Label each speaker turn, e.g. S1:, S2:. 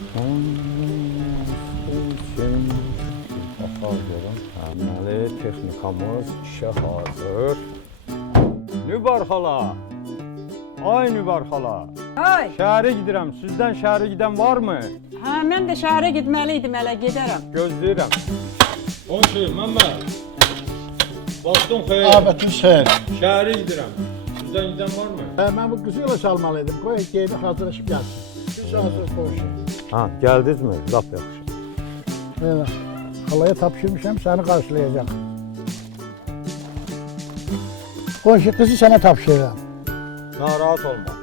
S1: Deməli, texnikamız işə hazır. Nübar xala. Ay Nübar xala. Ay. Şəhərə gedirəm. Sizdən şəhərə gedən varmı?
S2: Hə, mən də şəhərə getməli idim, elə gedərəm.
S1: Gözləyirəm. Oxey, mamma. Vaxtın xeyir.
S3: Ha, bütün şəhər.
S1: Şəhərə gedirəm. Sizdən gedən varmı?
S4: Hə, mən bu qızı ilə çalmalı idim. Qoy, geyinib hazırlaşıb gəlsin.
S1: Ha geldiniz mi? Laf yakışır.
S4: Evet. Halaya tapşırmışım seni karşılayacak. Konşu kızı sana tapşıracağım.
S1: Daha rahat olma.